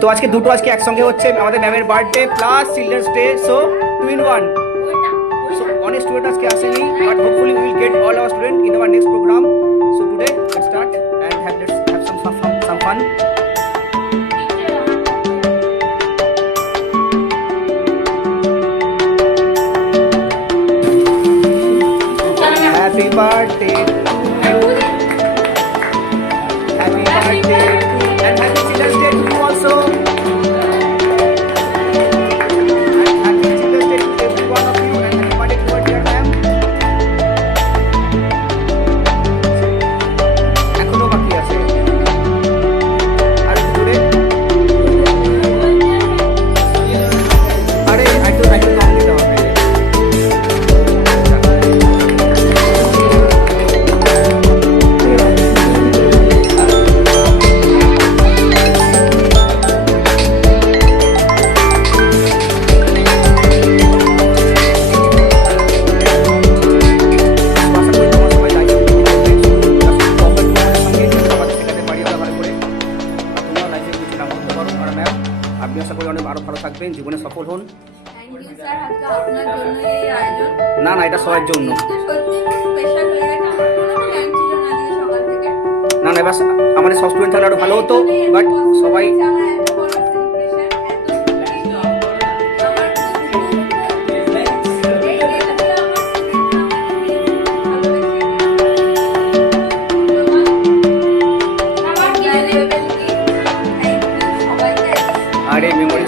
তো আজকে দুটো আজকে একসঙ্গে হচ্ছে, আমাদের ম্যামের birthday plus children's day, so 2 in 1. So অনেক স্টুডেন্ট আজকে আসেনি, but hopefully we will get all our student in our next program. So today let's start and let's have some fun. Happy birthday to you. Happy birthday and happy Children's Day to you also. And happy Children's Day to every one of you and happy birthday to our dear ma'am. এখনো বাকি আছে আর একটু দূরে। আরে একটু কম দিতে হবে। আপনি আশা করি অনেক আরো ভালো থাকবেন, জীবনে সফল হন। না না, এটা সবার জন্য না না, এবার আমাদের সব স্টুডেন্ট থাকলে আরো ভালো হতো, বাট সবাই আরে মেমোরি